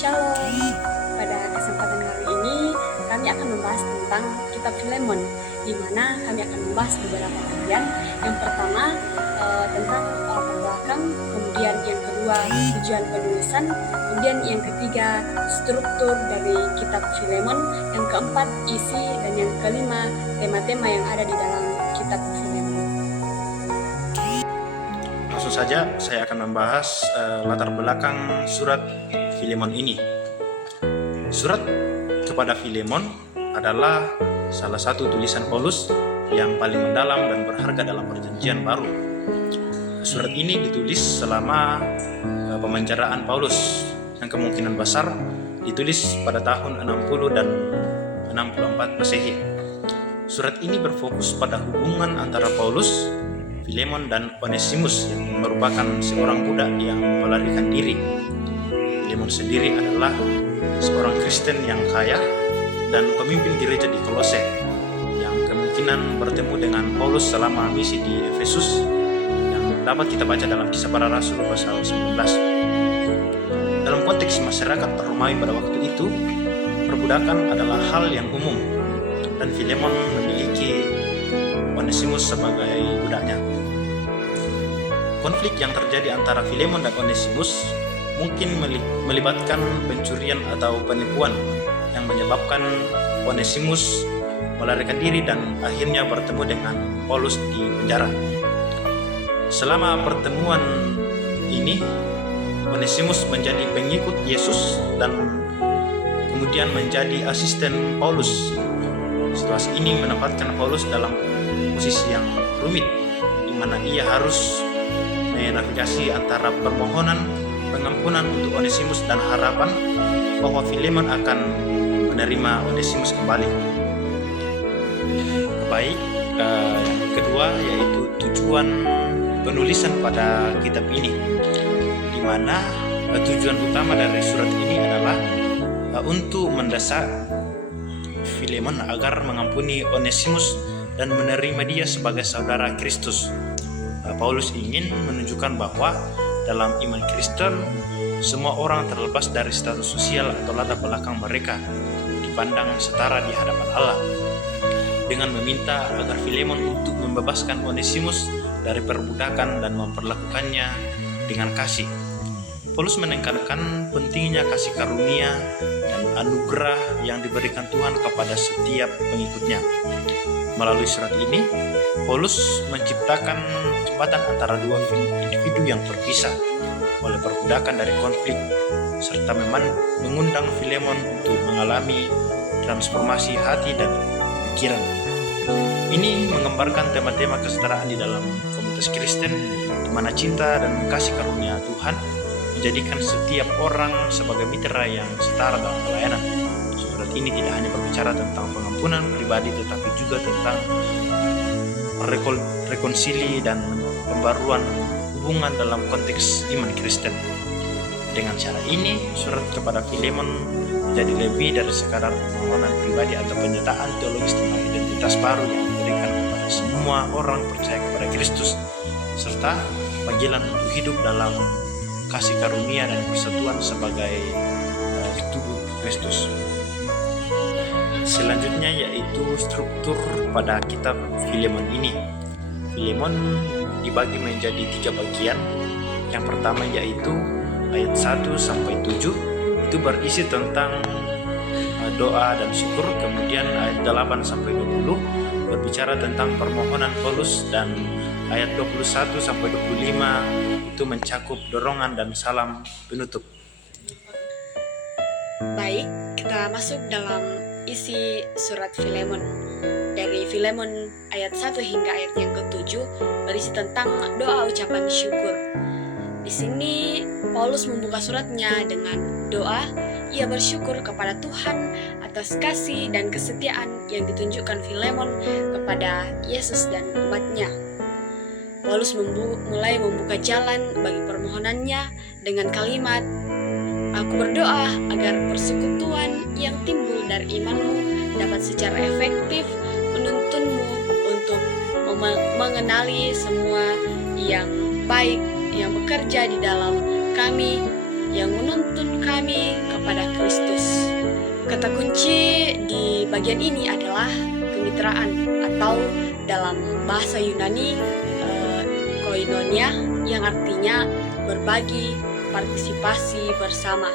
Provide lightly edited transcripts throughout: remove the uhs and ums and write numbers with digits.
Shalom. Pada kesempatan kali ini kami akan membahas tentang kitab Filemon, di mana kami akan membahas beberapa bagian. Yang pertama tentang latar belakang, kemudian yang kedua tujuan penulisan, kemudian yang ketiga struktur dari kitab Filemon, yang keempat isi, dan yang kelima tema-tema yang ada di dalam kitab Filemon. Langsung saja saya akan membahas latar belakang surat Filemon ini. Surat kepada Filemon adalah salah satu tulisan Paulus yang paling mendalam dan berharga dalam Perjanjian Baru. Surat ini ditulis selama pemenjaraan Paulus yang kemungkinan besar ditulis pada tahun 60 dan 64 Masehi. Surat ini berfokus pada hubungan antara Paulus, Filemon, dan Onesimus yang merupakan seorang budak yang melarikan diri. Filemon sendiri adalah seorang Kristen yang kaya dan pemimpin gereja di Kolose yang kemungkinan bertemu dengan Paulus selama misi di Efesus yang dapat kita baca dalam Kisah Para Rasul pasal 19. Dalam konteks masyarakat Romawi pada waktu itu, perbudakan adalah hal yang umum dan Filemon memiliki Onesimus sebagai budaknya. Konflik yang terjadi antara Filemon dan Onesimus mungkin melibatkan pencurian atau penipuan yang menyebabkan Onesimus melarikan diri dan akhirnya bertemu dengan Paulus di penjara. Selama pertemuan ini, Onesimus menjadi pengikut Yesus dan kemudian menjadi asisten Paulus. Situasi ini menempatkan Paulus dalam posisi yang rumit, di mana ia harus menavigasi antara permohonan pengampunan untuk Onesimus dan harapan bahwa Filemon akan menerima Onesimus kembali. Baik, yang kedua yaitu tujuan penulisan pada kitab ini, di mana tujuan utama dari surat ini adalah untuk mendesak Filemon agar mengampuni Onesimus dan menerima dia sebagai saudara Kristus. Paulus ingin menunjukkan bahwa dalam iman Kristen, semua orang terlepas dari status sosial atau latar belakang mereka dipandang setara di hadapan Allah, dengan meminta agar Filemon untuk membebaskan Onesimus dari perbudakan dan memperlakukannya dengan kasih. Paulus menekankan pentingnya kasih karunia dan anugerah yang diberikan Tuhan kepada setiap pengikutnya. Melalui surat ini, Paulus menciptakan jembatan antara dua individu yang terpisah oleh perbudakan dari konflik, serta mengundang Filemon untuk mengalami transformasi hati dan pikiran. Ini menggambarkan tema-tema kesetaraan di dalam komunitas Kristen, di mana cinta dan kasih karunia Tuhan menjadikan setiap orang sebagai mitra yang setara dalam pelayanan. Surat ini tidak hanya berbicara tentang pengampunan pribadi, tetapi juga tentang rekonsili dan pembaruan hubungan dalam konteks iman Kristen. Dengan cara ini, surat kepada Filemon menjadi lebih dari sekadar permohonan pribadi atau penyataan teologis tentang identitas baru yang diberikan kepada semua orang percaya kepada Kristus, serta panggilan untuk hidup dalam kasih karunia dan persatuan sebagai tubuh Kristus. Selanjutnya yaitu struktur pada kitab Filemon ini. Filemon dibagi menjadi 3 bagian. Yang pertama yaitu ayat 1 sampai 7, itu berisi tentang doa dan syukur. Kemudian ayat 8 sampai 20 berbicara tentang permohonan Paulus, dan ayat 21 sampai 25 itu mencakup dorongan dan salam penutup. Baik, kita masuk dalam isi surat Filemon. Dari Filemon ayat 1 hingga ayat yang ke-7 berisi tentang doa ucapan syukur. Di sini Paulus membuka suratnya dengan doa. Ia bersyukur kepada Tuhan atas kasih dan kesetiaan yang ditunjukkan Filemon kepada Yesus dan umatnya. Paulus mulai membuka jalan bagi permohonannya dengan kalimat, "Aku berdoa agar persekutuan yang timbul dari imanmu dapat secara efektif menuntunmu untuk mengenali semua yang baik yang bekerja di dalam kami, yang menuntun kami kepada Kata kunci di bagian ini adalah kemitraan, atau dalam bahasa Yunani koinonia, yang artinya berbagi, partisipasi bersama,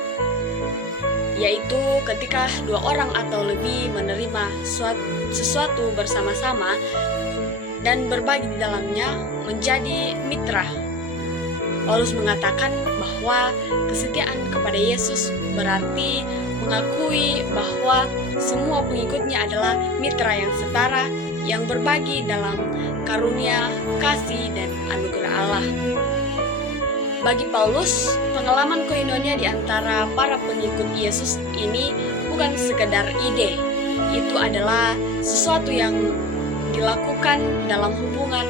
yaitu ketika dua orang atau lebih menerima sesuatu bersama-sama dan berbagi di dalamnya menjadi mitra. Paulus mengatakan bahwa kesetiaan kepada Yesus berarti mengakui bahwa semua pengikutnya adalah mitra yang setara, yang berbagi dalam karunia, kasih, dan anugerah Allah. Bagi Paulus, pengalaman koinonia di antara para pengikut Yesus ini bukan sekedar ide. Itu adalah sesuatu yang dilakukan dalam hubungan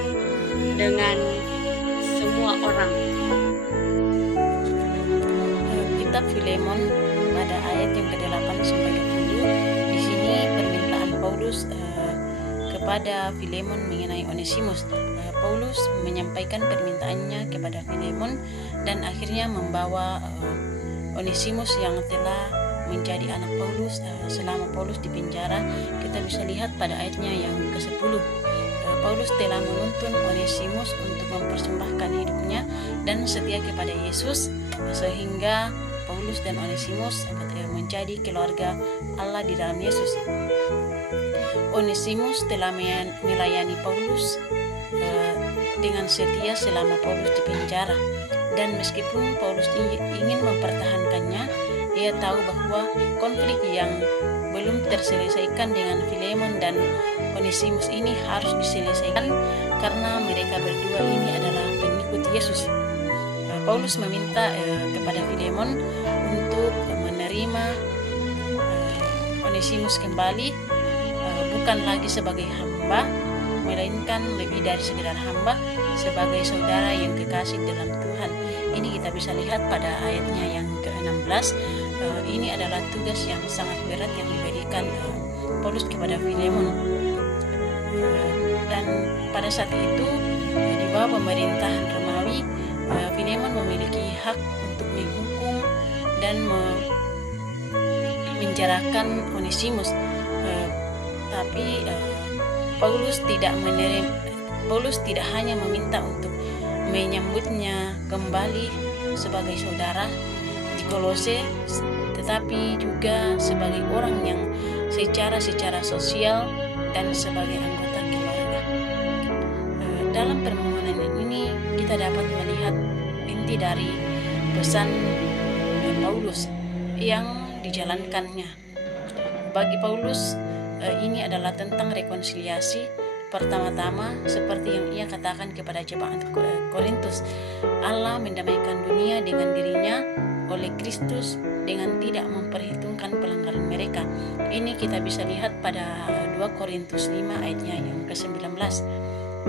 dengan semua orang. Kitab Filemon pada ayat yang ke-8 sampai 10, di sini permintaan Paulus kepada Filemon mengenai Onesimus. Paulus menyampaikan permintaannya kepada Filemon dan akhirnya membawa Onesimus yang telah menjadi anak Paulus selama Paulus di penjara. Kita bisa lihat pada ayatnya yang ke-10. Paulus telah menuntun Onesimus untuk mempersembahkan hidupnya dan setia kepada Yesus, sehingga Paulus dan Onesimus menjadi keluarga Allah di dalam Yesus. Onesimus telah melayani Paulus dengan setia selama Paulus di penjara, dan meskipun Paulus ingin mempertahankannya, ia tahu bahwa konflik yang belum terselesaikan dengan Filemon dan Onesimus ini harus diselesaikan karena mereka berdua ini adalah pengikut Yesus. Paulus meminta kepada Filemon untuk menerima Onesimus kembali, bukan lagi sebagai hamba, melainkan lebih dari sekedar hamba, sebagai saudara yang kekasih dalam Tuhan. Ini kita bisa lihat pada ayatnya yang ke-16. Ini adalah tugas yang sangat berat yang diberikan Paulus kepada Filemon. Dan pada saat itu, di bawah pemerintahan Romawi, Filemon memiliki hak untuk menghukum dan menjarakan Onesimus. Tapi Paulus tidak hanya meminta untuk menyambutnya kembali sebagai saudara di Kolose, tetapi juga sebagai orang yang secara sosial dan sebagai anggota keluarga. Dalam permohonan ini kita dapat melihat inti dari pesan Paulus yang dijalankannya. Bagi Paulus, ini adalah tentang rekonsiliasi. Pertama-tama, seperti yang ia katakan kepada jemaat Korintus, Allah mendamaikan dunia dengan dirinya oleh Kristus dengan tidak memperhitungkan pelanggaran mereka. Ini kita bisa lihat pada 2 Korintus 5 ayatnya yang ke-19.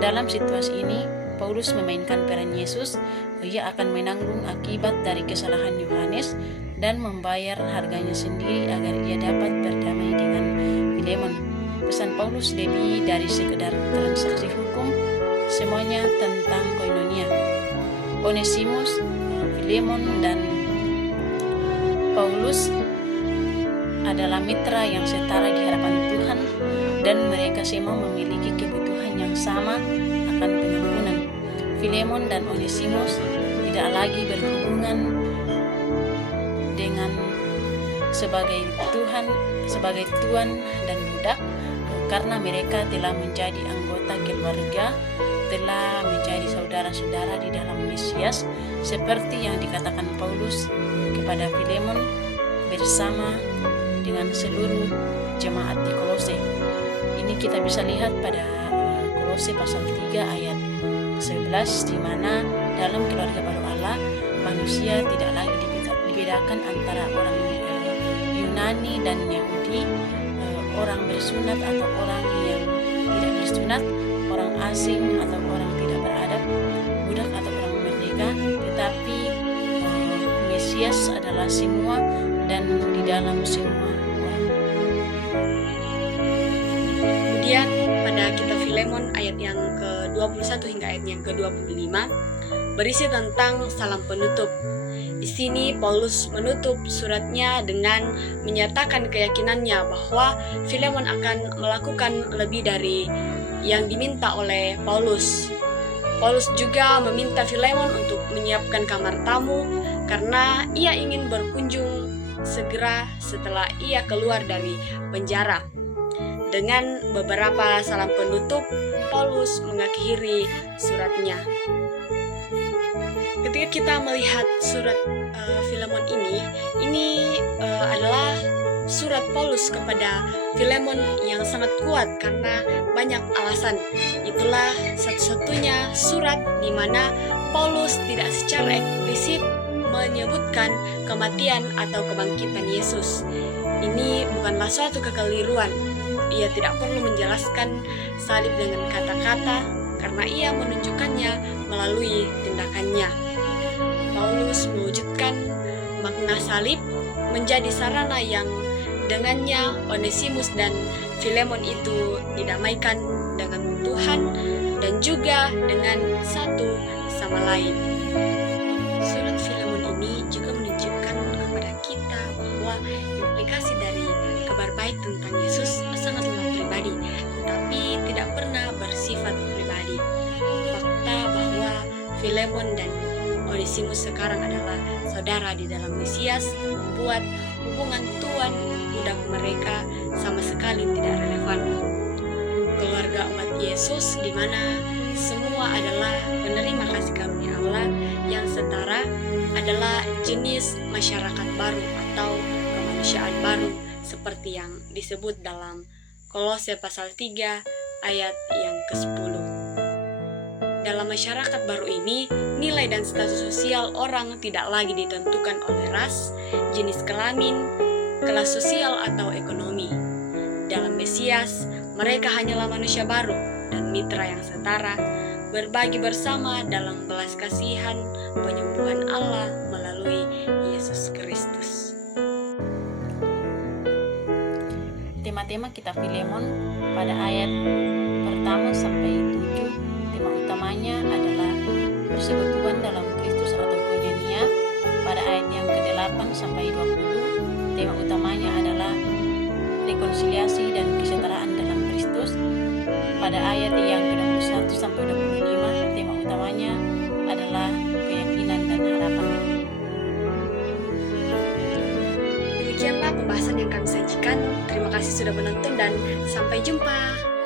Dalam situasi ini, Paulus memainkan peran Yesus. Ia akan menanggung akibat dari kesalahan Yohanes dan membayar harganya sendiri agar ia dapat berdamai dengan Filemon. Pesan Paulus lebih dari sekedar transaksi hukum, semuanya tentang koinonia. Onesimus, Filemon, dan Paulus adalah mitra yang setara di hadapan Tuhan, dan mereka semua memiliki kebutuhan yang sama akan pengampunan. Filemon dan Onesimus tidak lagi berhubungan dengan sebagai tuan dan budak, karena mereka telah menjadi anggota keluarga, telah menjadi saudara-saudara di dalam Mesias, seperti yang dikatakan Paulus kepada Filemon bersama dengan seluruh jemaat di Kolose. Ini kita bisa lihat pada Kolose pasal 3 ayat 11, di mana dalam keluarga baru Allah, manusia tidak lagi dibedakan antara orang Yunani dan Yahudi, orang bersunat atau orang yang tidak bersunat, orang asing atau orang tidak beradab, budak atau orang merdeka, tetapi Mesias adalah semua dan di dalam semua orang. Kemudian pada kitab Filemon ayat yang ke-21 hingga ayat yang ke-25 berisi tentang salam penutup. Di Di sini Paulus menutup suratnya dengan menyatakan keyakinannya bahwa Filemon akan melakukan lebih dari yang diminta oleh Paulus. Paulus juga meminta Filemon untuk menyiapkan kamar tamu karena ia ingin berkunjung segera setelah ia keluar dari penjara. Dengan beberapa salam penutup, Paulus mengakhiri suratnya. Ketika kita melihat surat Filemon ini adalah surat Paulus kepada Filemon yang sangat kuat karena banyak alasan. Itulah satu-satunya surat di mana Paulus tidak secara eksplisit menyebutkan kematian atau kebangkitan Yesus. Ini bukanlah suatu kekeliruan. Ia tidak perlu menjelaskan salib dengan kata-kata karena ia menunjukkannya melalui tindakannya. Paulus mewujudkan makna salib menjadi sarana yang dengannya Onesimus dan Filemon itu didamaikan dengan Tuhan dan juga dengan satu sama lain. Surat Filemon ini juga menunjukkan kepada kita bahwa implikasi dari kabar baik tentang Yesus sangatlah pribadi, tetapi tidak pernah bersifat pribadi. Fakta bahwa Filemon dan Onesimus sekarang adalah saudara di dalam Mesias membuat hubungan tuan budak mereka sama sekali tidak relevan. Keluarga umat Yesus di mana semua adalah penerima kasih karunia Allah yang setara adalah jenis masyarakat baru atau kemanusiaan baru seperti yang disebut dalam Kolose pasal 3 ayat yang ke-10. Dalam masyarakat baru ini, nilai dan status sosial orang tidak lagi ditentukan oleh ras, jenis kelamin, kelas sosial atau ekonomi. Dalam Mesias, mereka hanyalah manusia baru dan mitra yang setara, berbagi bersama dalam belas kasihan penyembuhan Allah melalui Yesus Kristus. Tema-tema kitab Filemon pada ayat pertama sampai 7, tema utamanya adalah persekutuan dalam Kristus atau koinonia. Pada ayat yang ke-8 sampai 20, tema utamanya adalah rekonsiliasi dan kesetaraan dalam Kristus. Pada ayat yang ke-21 sampai 25, tema utamanya adalah keyakinan dan harapan. Demikianlah pembahasan yang kami sajikan. Terima kasih sudah menonton dan sampai jumpa.